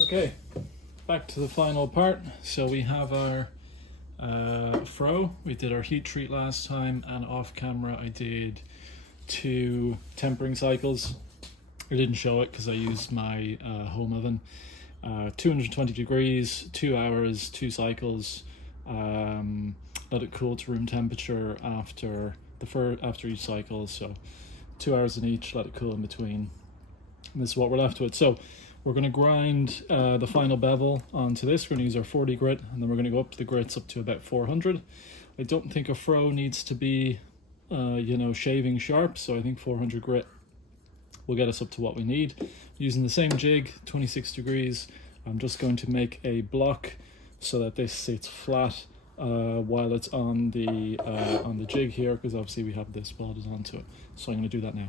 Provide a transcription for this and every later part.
Okay, back to the final part. So we have our FROE. We did our heat treat last time, and off camera I did 2 tempering cycles. I didn't show it because I used my home oven. 220 degrees, 2 hours, 2 cycles. Let it cool to room temperature after each cycle. So 2 hours in each, let it cool in between. And this is what we're left with. So we're going to grind the final bevel onto this. We're going to use our 40 grit, and then we're going to go up the grits up to about 400. I don't think a FROE needs to be, shaving sharp, so I think 400 grit will get us up to what we need. Using the same jig, 26 degrees, I'm just going to make a block so that this sits flat while it's on the jig here, because obviously we have this welded onto it. So I'm going to do that now.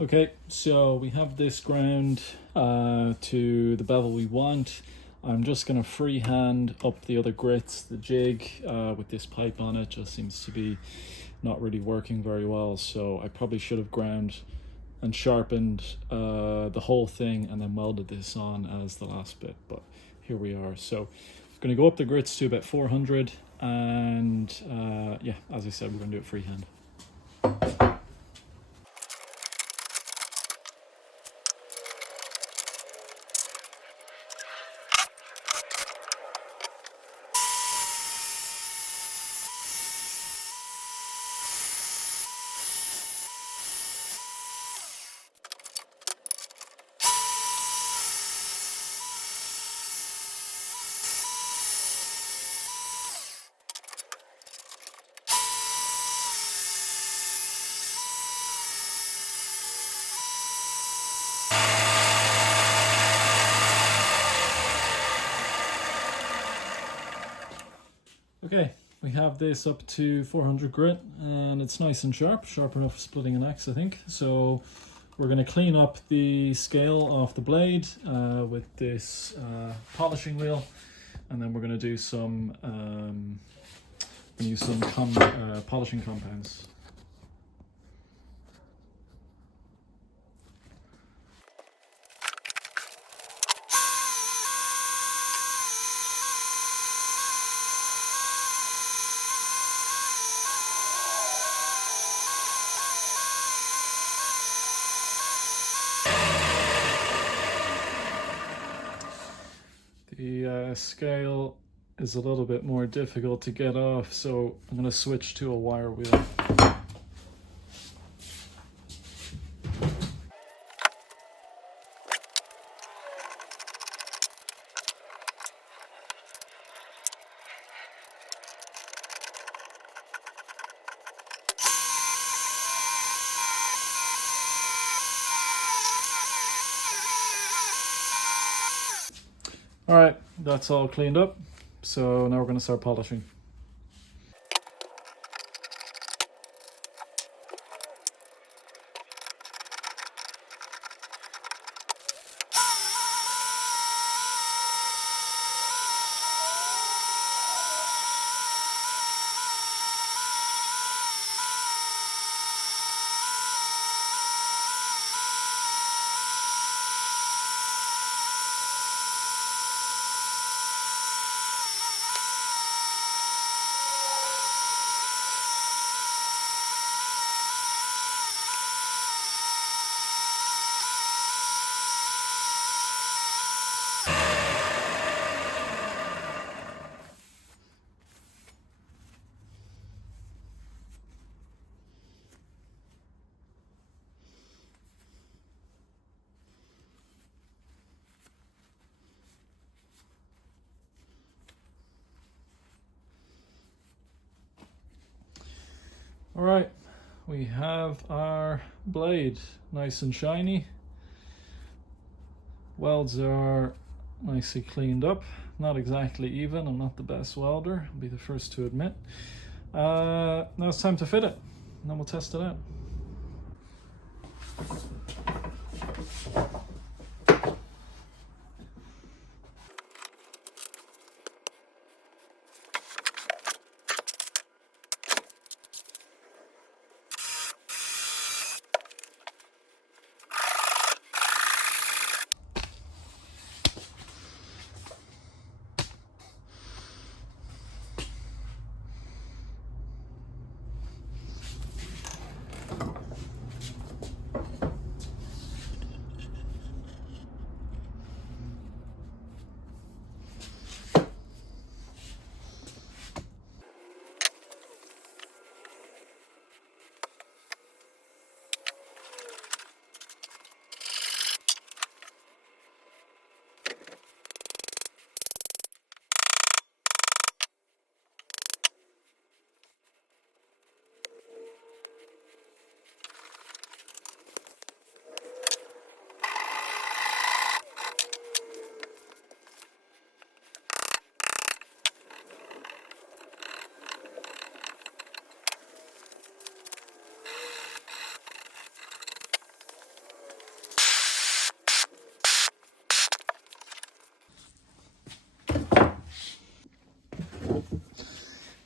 Okay, so we have this ground to the bevel we want. I'm just going to freehand up the other grits. The jig with this pipe on it just seems to be not really working very well, so I probably should have ground and sharpened the whole thing and then welded this on as the last bit, but here we are. So I'm going to go up the grits to about 400, and yeah, as I said, we're going to do it freehand. Okay, we have this up to 400 grit, and it's nice and sharp enough for splitting an axe, I think. So we're going to clean up the scale off the blade with this polishing wheel, and then we're going to do some polishing compounds. The scale is a little bit more difficult to get off, so I'm going to switch to a wire wheel. All right, that's all cleaned up. So now we're going to start polishing. All right, we have our blade nice and shiny. Welds are nicely cleaned up. Not exactly even, I'm not the best welder, I'll be the first to admit. Now it's time to fit it, and then we'll test it out.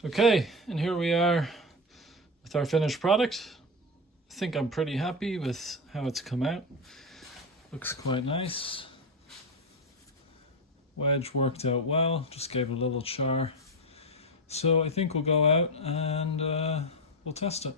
Okay, and here we are with our finished product. I think I'm pretty happy with how it's come out. Looks quite nice. Wedge worked out well, just gave it a little char. So I think we'll go out and we'll test it.